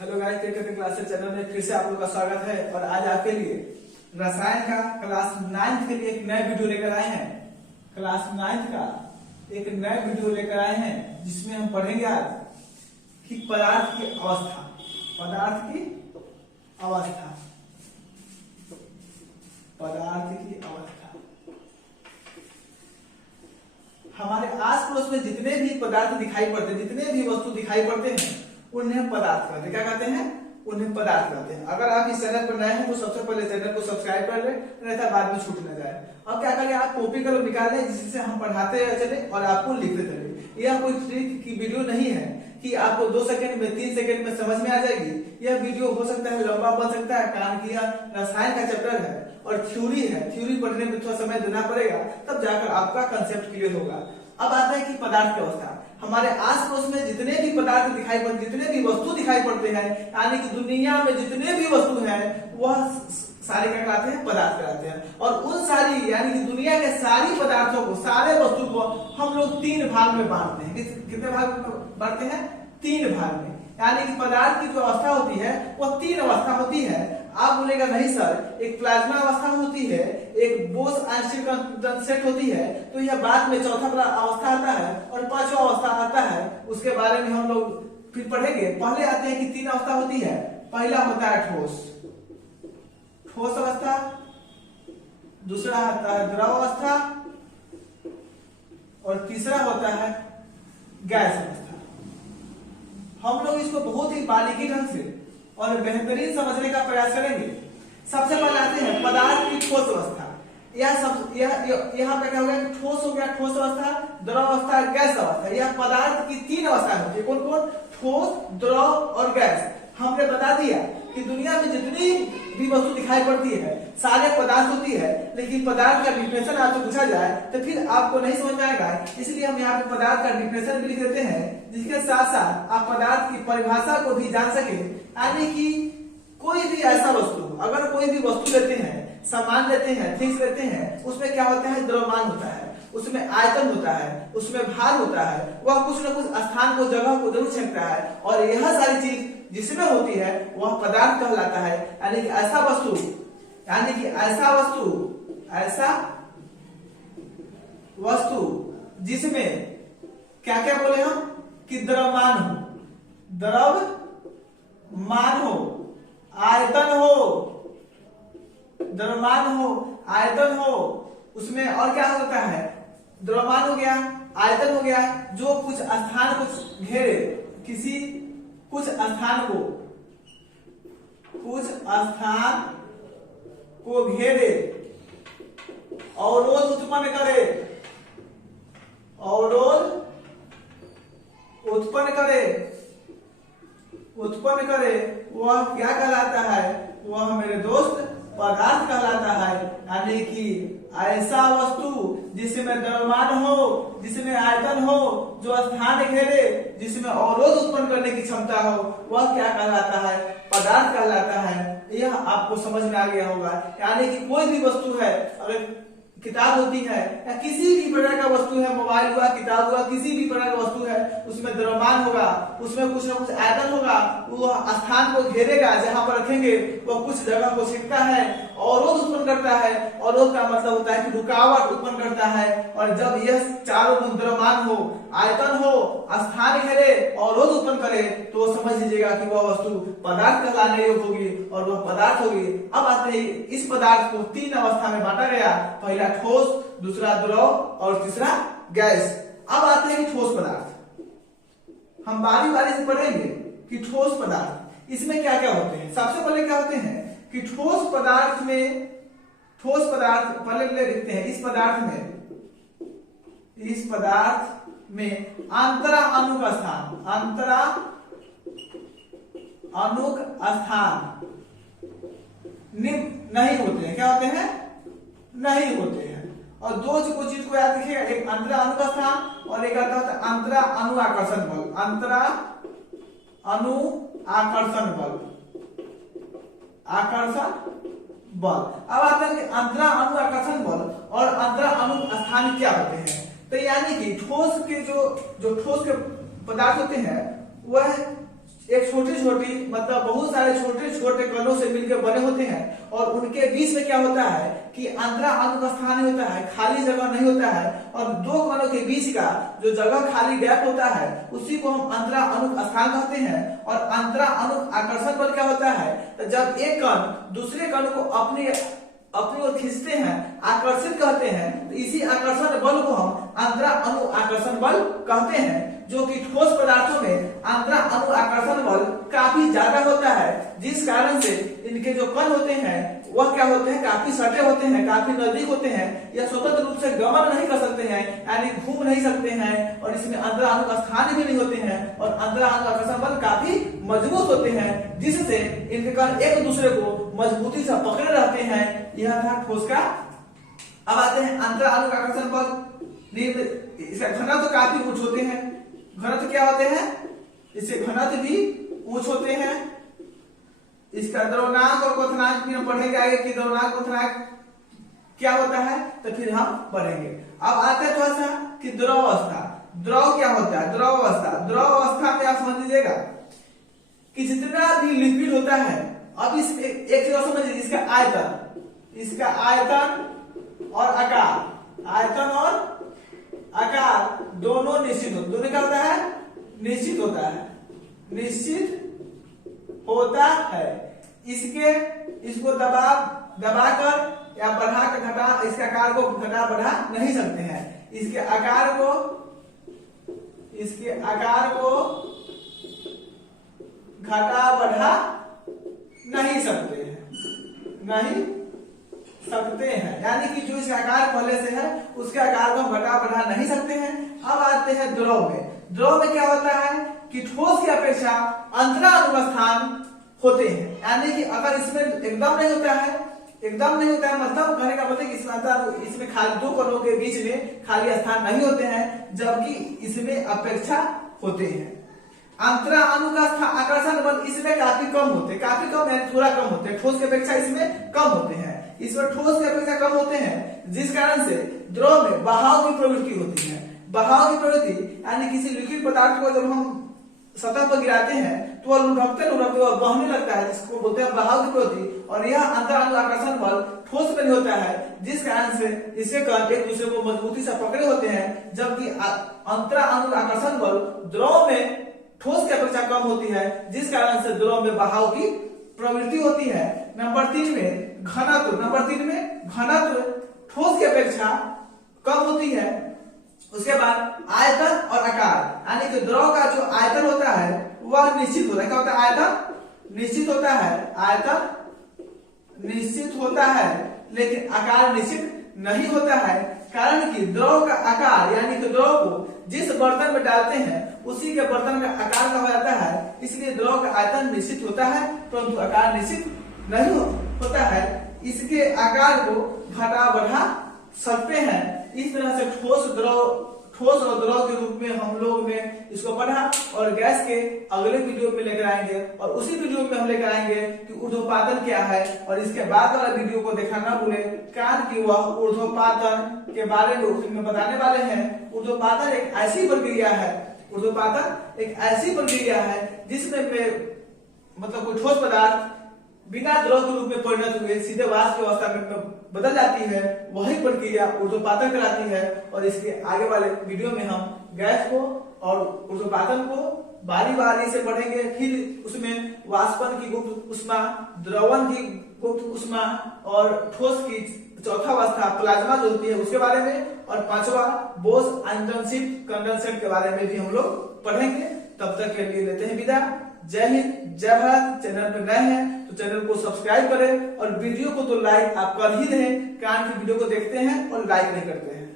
Hello guys, technical classes channel में फिर से आप लोग का स्वागत है। और आज आपके लिए रसायन का क्लास 9 के लिए एक नए वीडियो लेकर आए हैं। क्लास 9 का एक नए वीडियो लेकर आए हैं जिसमें हम पढ़ेंगे आज कि पदार्थ की अवस्था। पदार्थ की अवस्था, पदार्थ की अवस्था। हमारे आस पड़ोस में जितने भी पदार्थ दिखाई पड़ते हैं, जितने भी वस्तु दिखाई पड़ते हैं, उन्हें पदार्थ कहते हैं। क्या कहते हैं? उन्हें पदार्थ कहते हैं। अगर आप इस चैनल पर नए हैं तो सबसे पहले चैनल को सब्सक्राइब कर लें, नहीं तो बाद में छूट न जाए। अब क्या करें, आप कॉपी कलम निकाल लें जिससे हम पढ़ाते चले और आपको लिखते चले। यह कोई ट्रिक की वीडियो नहीं है कि आपको 2 सेकंड में 3 सेकंड में समझ में आ जाएगी। यह वीडियो हो सकता है लंबा बन सकता है, कारण कि यह रसायन का चैप्टर है और थ्योरी है। थ्योरी पढ़ने में थोड़ा समय देना पड़ेगा, तब जाकर आपका कंसेप्ट क्लियर होगा। अब आता है कि पदार्थ की अवस्था। हमारे आस पड़ोस में जितने भी पदार्थ दिखाई पड़ते, जितने भी वस्तु दिखाई पड़ते हैं, यानी कि दुनिया में जितने भी वस्तु हैं, वह सारे क्या कहलाते हैं? पदार्थ कहलाते हैं। और उन सारी यानी कि दुनिया के सारी पदार्थों को, सारे वस्तु को हम लोग 3 भाग में बांटते हैं। कितने भाग में बांटते हैं? 3 भाग में। यानी कि पदार्थ की जो अवस्था होती है वह 3 अवस्था होती है। आप बोलेगा नहीं सर, एक प्लाज्मा अवस्था होती है, एक बोस आंशिक कंडेंसेट होती है, तो यह बाद में चौथा अवस्था आता है और 5वां अवस्था आता है। उसके बारे में हम लोग फिर पढ़ेंगे। पहले आते हैं कि 3 अवस्था होती है। पहला होता है ठोस, ठोस अवस्था। दूसरा आता है द्रव अवस्था और तीसरा होता है गैस अवस्था। हम लोग इसको बहुत ही बारीकी ढंग से और बेहतरीन समझने का प्रयास करेंगे। सबसे पहले आते हैं पदार्थ की ठोस अवस्था। यहाँ पे क्या हो गया? ठोस हो गया, ठोस अवस्था, द्रव अवस्था, गैस अवस्था। यह पदार्थ की 3 अवस्था होती है। कौन कौन? ठोस, द्रव और गैस। हमने बता दिया कि दुनिया में जितनी भी वस्तु दिखाई पड़ती है सारे पदार्थ होती है, लेकिन पदार्थ का डिफिनेशन आपसे पूछा जाए तो फिर आपको नहीं समझ में आएगा। इसलिए हम यहाँ पे पदार्थ का डिफिनेशन भी लिख देते हैं, जिसके साथ साथ आप पदार्थ की परिभाषा को भी जान सके। यानी कि कोई भी ऐसा वस्तु, अगर कोई भी वस्तु लेते हैं, सामान लेते हैं, थिंग्स लेते हैं, उसमें क्या होता है? द्रव्यमान होता है, उसमें आयतन होता है, उसमें भार होता है। वह कुछ न कुछ स्थान को, जगह को जरूर छेड़ता है। और यह सारी चीज जिसमें होती है वह पदार्थ कहलाता है। यानी कि ऐसा वस्तु, यानी कि ऐसा वस्तु जिसमें क्या क्या बोले हम? कि द्रव्यमान हो, द्रव्यमान हो, आयतन हो, द्रव्यमान हो, आयतन हो, उसमें और क्या होता है? द्रव्यमान हो गया, आयतन हो गया, जो कुछ स्थान को घेरे, किसी कुछ स्थान को घेरे, अवरोध उत्पन्न करे, अवरोध उत्पन्न करे, वह क्या कहलाता है? वह मेरे दोस्त पदार्थ कहलाता है। यानी कि ऐसा वस्तु जिसमें द्रव्यमान हो, जिसमें आयतन हो, जो स्थान घेरे, जिसमें अवरोध उत्पन्न करने की क्षमता हो, वह क्या कहलाता है? पदार्थ कहलाता है। यह आपको समझ में आ गया होगा। यानी कि कोई भी वस्तु है, अगर किताब होती है या किसी भी प्रकार का वस्तु है, मोबाइल हुआ, किताब हुआ, किसी भी प्रकार का वस्तु है, उसमें द्रव्यमान होगा, उसमें कुछ न कुछ आयतन होगा, वो स्थान को घेरेगा, जहां पर रखेंगे वो कुछ जगह को छेड़ता है, अवरोध उत्पन्न करता है। अवरोध का मतलब होता है कि रुकावट उत्पन्न करता है। और जब यह चारों गुण द्रव्यमान हो, आयतन हो, स्थान घेरे, अवरोध उत्पन्न करे, तो समझ लीजिएगा कि वह वस्तु पदार्थ कहलाने योग्य होगी और वह पदार्थ होगी। अब आते हैं, इस पदार्थ को 3 अवस्था में बांटा गया। पहला ठोस, दूसरा द्रव और तीसरा गैस। अब आते हैं कि ठोस पदार्थ। हम बारी बारी से पढ़ेंगे कि ठोस पदार्थ इसमें क्या क्या होते हैं। सबसे पहले क्या होते हैं कि ठोस पदार्थ पहले लिखते हैं। इस पदार्थ में अंतरा अणुक स्थान नहीं होते हैं। क्या होते हैं? नहीं होते हैं। और 2 चीज को याद रखिएगा, एक अंतरा अणु का स्थान और एक आता है अंतरा अणु आकर्षण बल। अंतरा अणु आकर्षण बल। अब आता है अंतरा अणु आकर्षण बल और अंतरा अणु स्थान क्या होते हैं। तो यानी कि ठोस के जो ठोस के पदार्थ होते हैं वह एक छोटी छोटी मतलब बहुत सारे छोटे छोटे कणों से मिलकर बने होते हैं और उनके बीच में क्या होता है कि अंतरा अणु का स्थान नहीं होता है, खाली जगह नहीं होता है और दो कणों के बीच का जो जगह खाली गैप होता है उसी को हम अंतरा अणु स्थान कहते हैं। और अंतरा अणु आकर्षण बल क्या होता है, तो जब एक कण दूसरे कण को अपनी ओर खींचते हैं, आकर्षित कहते हैं, तो इसी आकर्षण बल को हम अंतरा अणु आकर्षण बल कहते हैं। जो कि ठोस पदार्थों में अंतरा अणु आकर्षण बल काफी ज्यादा होता है, जिस कारण से इनके जो कण होते हैं वह क्या होते हैं, काफी सटे होते हैं, काफी नजदीक होते हैं। यह स्वतंत्र रूप से गमन नहीं कर सकते हैं, यानी घूम नहीं सकते हैं और इसमें अंतरा अणु का स्थान भी नहीं होते हैं और अंतरा अणु आकर्षण बल काफी मजबूत होते हैं, जिससे इनके कण एक दूसरे को मजबूती से पकड़े रहते हैं। यह था ठोस का। अब आते हैं अंतरा अणु आकर्षण बल। इसका घनत्व काफी उच्च होते हैं। घनत्व क्या होते हैं, इससे घनत्व भी उच्च होते हैं। इसका द्रव्यनांक और क्वथनांक भी हम पढ़ेंगे आगे कि द्रव्यनांक क्वथनांक क्या होता है, तो फिर हम पढ़ेंगे। अब आते हैं थोड़ा सा कि द्रव अवस्था। द्रव क्या होता है, द्रव अवस्था। द्रव अवस्था में आप समझ लीजिएगा कि जितना भी लिक्विड होता है, अब इस एक चीज और समझ लीजिए, इसका आयतन और आकार, आयतन और आकार दोनों निश्चित होते, दोनों क्या होता है, निश्चित होता है, निश्चित होता है। इसको दबाकर या बढ़ाकर घटा, इसके आकार को घटा बढ़ा नहीं सकते हैं। इसके आकार को घटा बढ़ा नहीं सकते हैं, यानी कि जो इसका आकार पहले से है उसके आकार को हम घटा बढ़ा नहीं सकते हैं। अब आते हैं द्रव में। द्रव में क्या होता है कि ठोस की अपेक्षा अंतरा अणु स्थान होते हैं, यानी कि अगर इसमें एकदम नहीं होता है मतलब कहने का मतलब इसमें खाली दो कणों के बीच में खाली स्थान नहीं होते हैं, जबकि इसमें अपेक्षा होते हैं। अंतरा अणु का आकर्षण बल इसमें काफी कम यानी थोड़ा कम होते हैं, ठोस की अपेक्षा इसमें कम होते हैं। इसमें ठोस की अपेक्षा कम होते हैं, जिस कारण से द्रव में बहाव की प्रवृत्ति होती है। बहाव की प्रवृत्ति यानी किसी लिक्विड पदार्थ को जब हम सतह पर गिराते हैं तो वह लुढ़कते और बहने लगता है, जिसको बोलते हैं बहाव की प्रवृत्ति। और यह अंतरा अणु आकर्षण बल ठोस में नहीं होता है, जिस कारण से इसके कण एक दूसरे को मजबूती से पकड़े होते हैं, जबकि अंतरा अणु आकर्षण बल द्रव में ठोस की अपेक्षा कम होती है, जिस कारण से द्रव में बहाव की प्रवृत्ति होती है। नंबर 3 में घनत्व ठोस की अपेक्षा कम होती है। उसके बाद आयतन और आकार, यानी कि द्रव का जो आयतन होता है वह निश्चित होता है। क्या होता है, आयतन निश्चित होता है, आयतन निश्चित होता है, लेकिन आकार निश्चित नहीं होता है। कारण कि द्रव का आकार यानी कि द्रव को जिस बर्तन में डालते हैं उसी के बर्तन का आकार का हो जाता है, इसलिए द्रव का आयतन निश्चित होता है परंतु आकार निश्चित नहीं होता है। इसके आकार को घटा बढ़ा सकते हैं। इस तरह से ठोस और द्रव के रूप में हम लोग ने इसको पढ़ा और गैस के अगले वीडियो में लेकर आएंगे और उसी वीडियो में हम लेकर आएंगे कि ऊर्ध्वपातन क्या है, और इसके बाद वाला वीडियो को देखना ना भूले, कारण कि वह ऊर्ध्वपातन के बारे में उसमें बताने वाले हैं। ऊर्ध्वपातन एक ऐसी प्रक्रिया है जिसमें मतलब कोई ठोस पदार्थ बिना द्रव के रूप में परिणत हुए सीधे वाष्प की अवस्था में बदल जाती है, वही प्रक्रिया ऊर्ध्वपातन कहलाती है। और इसके आगे वाले वीडियो में हम गैस को और ऊर्ध्वपातन को बारी बारी से पढ़ेंगे, फिर उसमें वाष्पन की गुप्त उष्मा, द्रवण की गुप्त उष्मा और ठोस की चौथा अवस्था प्लाज्मा जो होती है उसके बारे में, और पांचवा बोस-आइंस्टीन कंडेंसेट के बारे में भी हम लोग पढ़ेंगे। तब तक के लिए लेते हैं विदा। जय हिंद, जय भारत। चैनल पर नए हैं तो चैनल को सब्सक्राइब करें और वीडियो को तो लाइक आप कर ही दें, कारण कि वीडियो को देखते हैं और लाइक नहीं करते हैं।